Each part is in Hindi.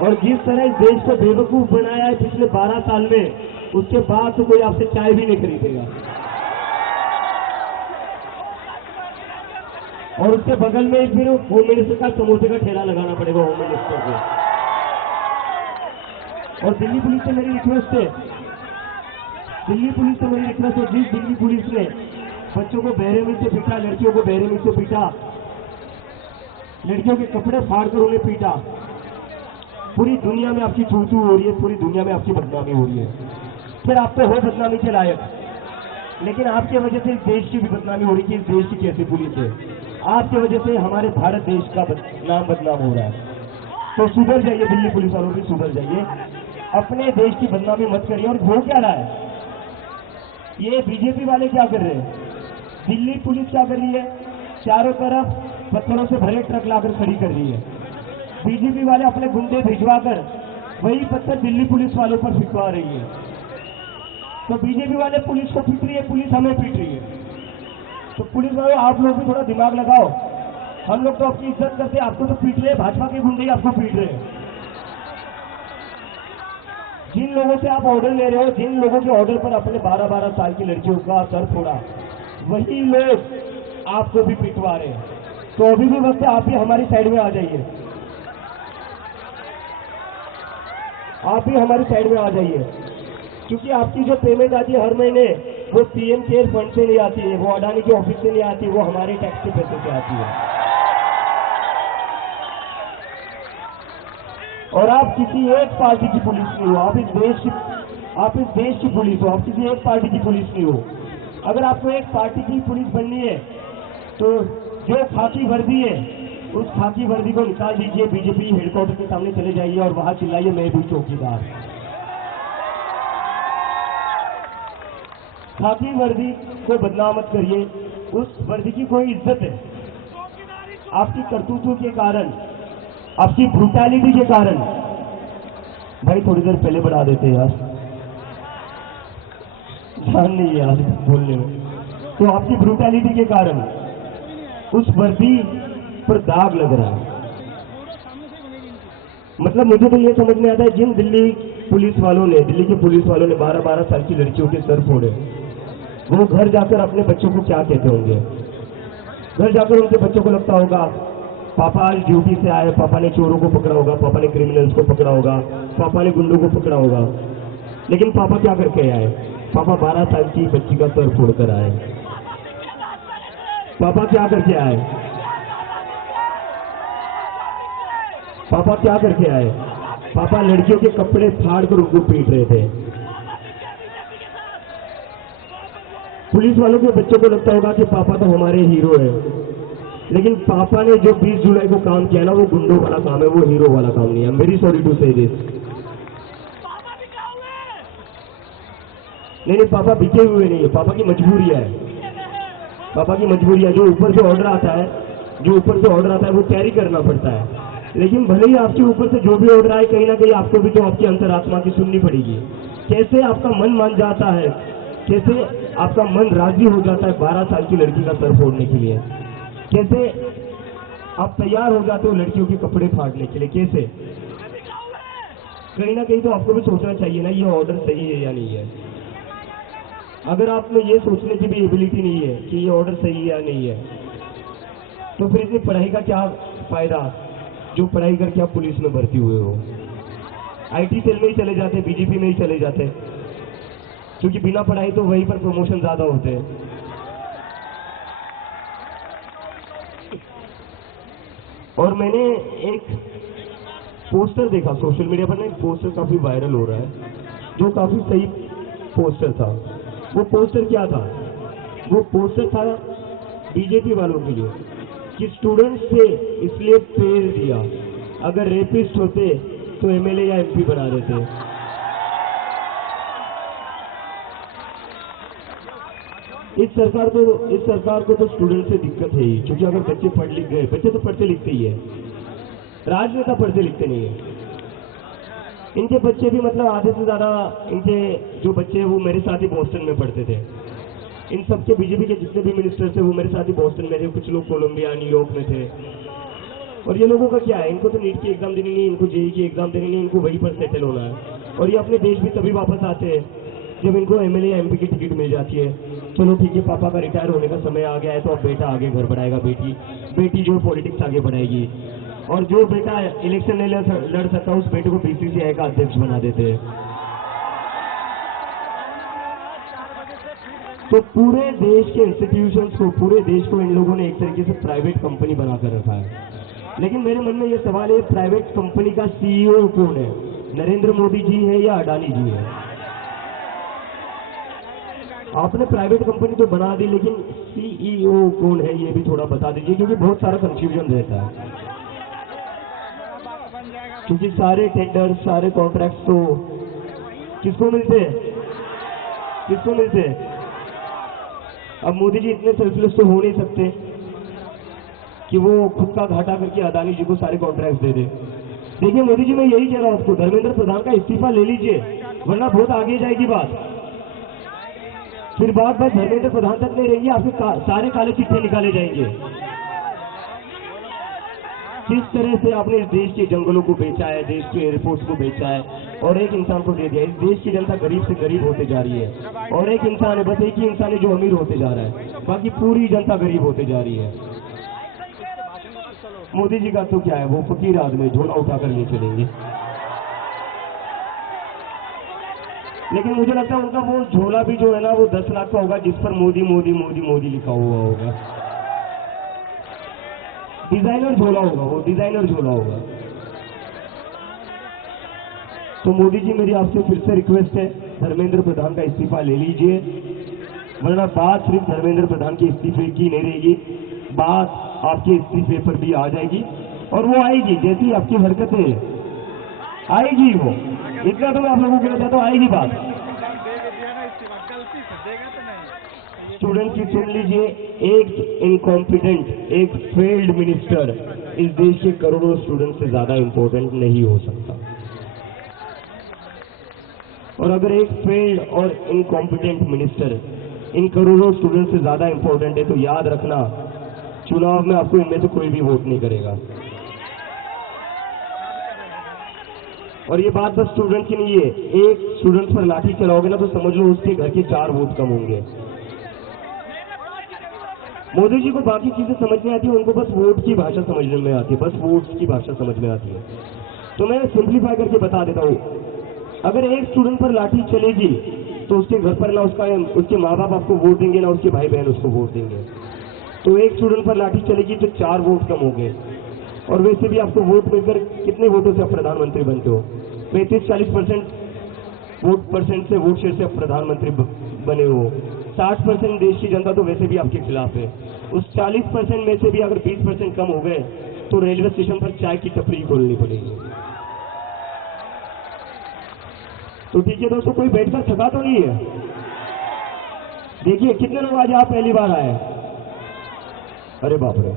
और जिस तरह इस देश को बेवकूफ बनाया है पिछले 12 साल में, उसके बाद तो कोई आपसे चाय भी नहीं खरीदेगा। और उसके बगल में फिर होम मिनिस्टर का समोसे का ठेला लगाना पड़ेगा होम मिनिस्टर को। और दिल्ली पुलिस से मेरी रिक्वेस्ट है, जिस दिल्ली पुलिस ने बच्चों को बेरहमी से पीटा, लड़कियों को बेरहमी से पीटा, लड़कियों के कपड़े फाड़कर उन्हें पीटा, पूरी दुनिया में आपकी छू हो रही है, पूरी दुनिया में आपकी बदनामी हो रही है। फिर आप तो हो बदनामी के लायक, लेकिन आपकी वजह से इस देश की भी बदनामी हो रही है कि इस देश की कैसी पुलिस है। आपकी वजह से हमारे भारत देश का नाम बदनाम हो रहा है। तो सुधर जाइए, दिल्ली पुलिस वालों भी सुधर जाइए, अपने देश की बदनामी मत करिए। और हो क्या रहा है, ये बीजेपी वाले क्या कर रहे हैं, दिल्ली पुलिस क्या कर रही है, चारों तरफ पत्थरों से भरे ट्रक लाकर खड़ी कर रही है। बीजेपी वाले अपने गुंडे भिजवाकर वही पत्थर दिल्ली पुलिस वालों पर फिकवा रही है। तो बीजेपी वाले पुलिस को पीट रही है, पुलिस हमें पीट रही है। तो पुलिस वालों, आप लोग भी थोड़ा दिमाग लगाओ। हम लोग तो आपकी इज्जत करते हैं, आपको तो पीट रहे हैं, भाजपा के गुंडे ही आपको पीट रहे हैं। जिन लोगों से आप ऑर्डर ले रहे हो, जिन लोगों के ऑर्डर पर अपने 12-12 साल की लड़कियों का सर फोड़ा, वही लोग आपको भी पिटवा रहे हैं। तो अभी भी वक्त है, आप भी हमारी साइड में आ जाइए, आप भी हमारी साइड में आ जाइए। क्योंकि आपकी जो पेमेंट आती है हर महीने, वो पीएम केयर फंड से नहीं आती है, वो अडानी के ऑफिस से नहीं आती, वो हमारे टैक्स के पैसे से आती है। और आप किसी एक पार्टी की पुलिस नहीं हो, आप इस देश की पुलिस हो, आप किसी एक पार्टी की पुलिस नहीं हो। अगर आपको एक पार्टी की पुलिस बननी है तो जो खाकी वर्दी है, उस खाकी वर्दी को निकाल दीजिए, बीजेपी हेडक्वार्टर के सामने चले जाइए और वहां चिल्लाइए, मैं भी चौकीदार। खाकी वर्दी को बदनाम मत करिए, उस वर्दी की कोई इज्जत है। आपकी करतूतों के कारण, आपकी ब्रूटैलिटी के कारण, भाई थोड़ी देर पहले बढ़ा देते यार, ध्यान नहीं है यार बोलने में। तो आपकी ब्रूटैलिटी के कारण उस वर्दी पर दाग लग रहा है। मतलब मुझे तो ये समझ में आता है, जिन दिल्ली के पुलिस वालों ने 12-12 साल की लड़कियों के सर फोड़े, वो घर जाकर अपने बच्चों को क्या कहते होंगे। घर जाकर उनके बच्चों को लगता होगा पापा आज ड्यूटी से आए, पापा ने चोरों को पकड़ा होगा, पापा ने क्रिमिनल्स को पकड़ा होगा, पापा ने गुंडों को पकड़ा होगा। लेकिन पापा क्या करके आए, पापा 12 साल की बच्ची का सर फोड़ कर आए। पापा क्या करके आए, पापा क्या करके आए, पापा लड़कियों के कपड़े फाड़ कर उनको पीट रहे थे। पुलिस वालों के बच्चों को लगता होगा कि पापा तो हमारे हीरो है, लेकिन पापा ने जो 20 जुलाई को काम किया ना, वो गुंडों वाला काम है, वो हीरो वाला काम नहीं है। I am very sorry to say this. नहीं, पापा बिके हुए नहीं है, पापा की मजबूरी है, पापा की मजबूरी है। जो ऊपर से ऑर्डर आता है, वो कैरी करना पड़ता है। लेकिन भले ही आपके ऊपर से जो भी ऑर्डर आए, कहीं ना कहीं आपको भी तो आपकी अंतरात्मा की सुननी पड़ेगी। कैसे आपका मन मान जाता है, कैसे आपका मन राजी हो जाता है 12 साल की लड़की का सर फोड़ने के लिए, कैसे आप तैयार हो जाते हो लड़कियों के कपड़े फाड़ने के लिए, कैसे। कहीं ना कहीं तो आपको भी सोचना चाहिए ना, ये ऑर्डर सही है या नहीं है। अगर आप में ये सोचने की भी एबिलिटी नहीं है कि ये ऑर्डर सही है या नहीं है, तो फिर इतनी पढ़ाई का क्या फायदा, जो पढ़ाई करके आप पुलिस में भर्ती हुए हो। आईटी सेल में ही चले जाते, बीजेपी में ही चले जाते, क्योंकि बिना पढ़ाई तो वहीं पर प्रमोशन ज्यादा होते हैं। और मैंने एक पोस्टर देखा सोशल मीडिया पर ना, एक पोस्टर काफी वायरल हो रहा है, जो काफी सही पोस्टर था। वो पोस्टर क्या था, वो पोस्टर था बीजेपी वालों के लिए कि स्टूडेंट्स से इसलिए पेड़ दिया, अगर रेपिस्ट होते तो एमएलए या एमपी बना देते। इस सरकार को तो स्टूडेंट से दिक्कत है ही, क्योंकि अगर बच्चे पढ़ लिख गए, बच्चे तो पढ़ते लिखते ही है, राजनेता पढ़ते लिखते नहीं है। इनके बच्चे भी मतलब आधे से ज्यादा इनके जो बच्चे हैं वो मेरे साथ ही बोस्टन में पढ़ते थे। इन सबके बीजेपी के जितने भी मिनिस्टर थे वो मेरे साथ ही बोस्टन में थे, कुछ लोग कोलंबिया न्यूयॉर्क में थे। और ये लोगों का क्या है, इनको तो नीट की एग्जाम देनी नहीं, इनको जेई की एग्जाम देनी नहीं, इनको वहीं पर सेटल होना है। और ये अपने देश भी तभी वापस आते हैं जब इनको एमएलए एमपी की टिकट मिल जाती है। चलो ठीक है, पापा का रिटायर होने का समय आ गया है तो अब बेटा आगे घर बढ़ाएगा, बेटी जो पॉलिटिक्स आगे बढ़ाएगी। और जो बेटा इलेक्शन नहीं लड़ सकता उस बेटे को बीसीसीआई का अध्यक्ष बना देते हैं। तो पूरे देश के इंस्टीट्यूशंस को, पूरे देश को इन लोगों ने एक तरीके से प्राइवेट कंपनी बनाकर रखा है। लेकिन मेरे मन में ये सवाल है, प्राइवेट कंपनी का सीईओ कौन है? नरेंद्र मोदी जी है या अडानी जी है? आपने प्राइवेट कंपनी तो बना दी, लेकिन सीईओ कौन है ये भी थोड़ा बता दीजिए, क्योंकि बहुत सारा कंफ्यूजन रहता है। क्योंकि सारे टेंडर, सारे कॉन्ट्रैक्ट तो किसको मिलते हैं? किसको मिलते हैं? अब मोदी जी इतने सेल्फलेस तो हो नहीं सकते कि वो खुद का घाटा करके अदानी जी को सारे कॉन्ट्रैक्ट दे दे। देखिए मोदी जी, मैं यही कह रहा हूं आपको, धर्मेंद्र प्रधान का इस्तीफा ले लीजिए, वरना बहुत आगे जाएगी बात। फिर बात धर्मेंद्र प्रधान तक नहीं रहेंगी, आपके सारे काले चिट्ठे निकाले जाएंगे। किस तरह से आपने इस देश के जंगलों को बेचा है, देश के एयरपोर्ट को बेचा है और एक इंसान को दे दिया। इस देश की जनता गरीब से गरीब होते जा रही है और एक इंसान है, बस एक ही इंसान है जो अमीर होते जा रहा है, बाकी पूरी जनता गरीब होते जा रही है। मोदी जी का तो क्या है, वो फकीर आदमी, झोला उठाकर ले चलेंगे। लेकिन मुझे लगता है उनका वो झोला भी जो है ना, वो 10 लाख का होगा, जिस पर मोदी मोदी मोदी मोदी लिखा हुआ होगा। डिजाइनर झोला होगा, वो डिजाइनर झोला होगा। तो मोदी जी, मेरी आपसे फिर से रिक्वेस्ट है, धर्मेंद्र प्रधान का इस्तीफा ले लीजिए, वरना बात सिर्फ धर्मेंद्र प्रधान के इस्तीफे की नहीं रहेगी, बात आपके इस्तीफे पर भी आ जाएगी। और वो आएगी, जैसी आपकी हरकतें आएगी, वो इतना तो मैं आप लोगों को कहना चाहता हूं, आएगी बात। स्टूडेंट की सुन लीजिए, एक इनकॉम्पिटेंट, एक फेल्ड मिनिस्टर इस देश के करोड़ों स्टूडेंट से ज्यादा इंपॉर्टेंट नहीं हो सकता। और अगर एक फेल्ड और इनकॉम्पिटेंट मिनिस्टर इन करोड़ों स्टूडेंट से ज्यादा इंपॉर्टेंट है, तो याद रखना, चुनाव में आपको इनमें से कोई भी वोट नहीं करेगा। और ये बात बस स्टूडेंट की नहीं है, एक स्टूडेंट पर लाठी चलाओगे ना तो समझ लो उसके घर के 4 वोट कम होंगे। मोदी जी को बाकी चीजें समझ में आती है, उनको बस वोट की भाषा समझने में आती है, बस वोट की भाषा समझ में आती है। तो मैं सिंप्लीफाई करके बता देता हूं, अगर एक स्टूडेंट पर लाठी चलेगी तो उसके घर पर ना उसके माँ बाप आपको वोट देंगे, ना उसके भाई बहन उसको वोट देंगे। तो एक स्टूडेंट पर लाठी चलेगी तो 4 वोट कम होंगे। और वैसे भी आपको वोट मिलकर कितने वोटों से आप प्रधानमंत्री बनते हो? 35-40% वोट परसेंट से, वोट शेयर से आप प्रधानमंत्री बने हो। 60% देश की जनता तो वैसे भी आपके खिलाफ है। उस 40% में से भी अगर 20% कम हो गए तो रेलवे स्टेशन पर चाय की टपरी खोलनी पड़ेगी। तो ठीक है दोस्तों, कोई बैठकर थका तो नहीं है? देखिए कितने लोग आज आप पहली बार आए? अरे बाप रे!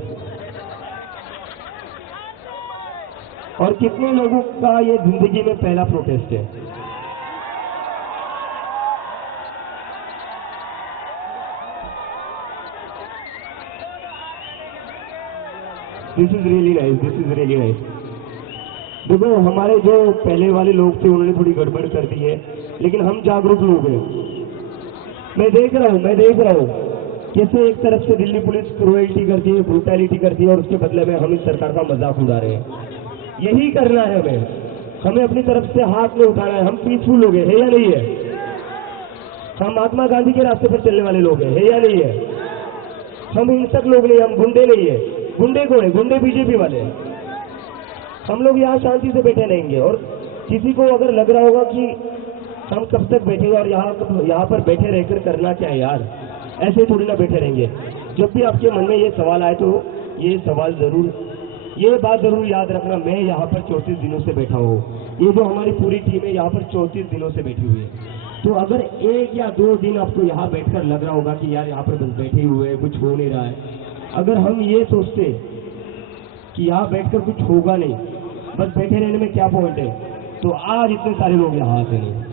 और कितने लोगों का ये जिंदगी में पहला प्रोटेस्ट है? This is really nice, this is really nice. देखो, हमारे जो पहले वाले लोग थे उन्होंने थोड़ी गड़बड़ कर दी है, लेकिन हम जागरूक लोग हैं। मैं देख रहा हूं कैसे एक तरफ से दिल्ली पुलिस क्रूएल्टी करती है, ब्रूटैलिटी करती है, और उसके बदले में हम इस सरकार का मजाक उड़ा रहे हैं। यही करना है हमें अपनी तरफ से हाथ में उठाना है। हम पीसफुल लोग हैं, है या नहीं है? हम महात्मा गांधी के रास्ते पर चलने वाले लोग हैं, है या नहीं है? हम हिंसक लोग नहीं, हम गुंडे नहीं है। गुंडे कौन है? गुंडे बीजेपी वाले हैं। हम लोग यहाँ शांति से बैठे रहेंगे। और किसी को अगर लग रहा होगा कि हम कब तक बैठेंगे और यहाँ पर बैठे रहकर करना क्या है यार, ऐसे थोड़ी ना बैठे रहेंगे। जब भी आपके मन में ये सवाल आए तो ये बात जरूर याद रखना, मैं यहाँ पर 34 दिनों से बैठा हूँ। ये जो हमारी पूरी टीम है यहाँ पर 34 दिनों से बैठी हुई है। तो अगर 1 या 2 दिन आपको यहाँ बैठकर लग रहा होगा कि यार यहाँ पर बस बैठे हुए हैं, कुछ हो नहीं रहा है, अगर हम ये सोचते कि यहाँ बैठकर कुछ होगा नहीं, बस बैठे रहने में क्या पॉइंट है, तो आज इतने सारे लोग यहाँ आते नहीं,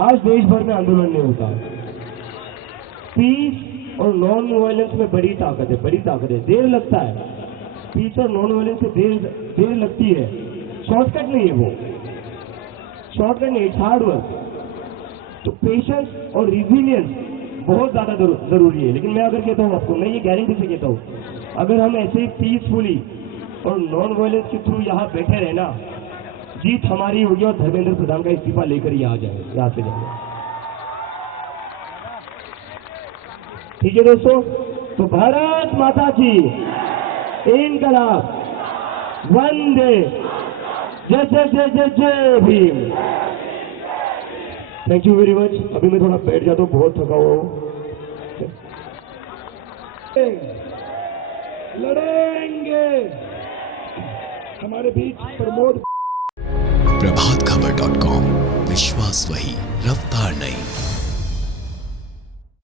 आज देश भर में आंदोलन नहीं होता। पीस और नॉन वायलेंस में बड़ी ताकत है, बड़ी ताकत है। देर लगता है, पीस और नॉन वायलेंस से देर लगती है, शॉर्टकट नहीं है वो, शॉर्टकट नहीं, इट्स हार्ड वर्क। तो पेशेंस और रिजिलियंस बहुत ज्यादा जरूरी है। लेकिन मैं अगर कहता हूँ आपको, मैं ये गारंटी से कहता हूँ, अगर हम ऐसे पीसफुली और नॉन वायलेंस के थ्रू यहाँ बैठे रहना, जीत हमारी होगी और धर्मेंद्र प्रधान का इस्तीफा लेकर यहाँ जाए, यहाँ से जाए। ठीक है दोस्तों, तो भारत माता की इनकलाब, वंदे, जय जय जय जय जय Bhim. Thank you very much. अभी मैं थोड़ा बैठ जाता हूँ, बहुत थका हुआ हूँ। लड़ेंगे हमारे बीच प्रमोद। प्रभातखबर.com, विश्वास वही, रफ्तार नहीं।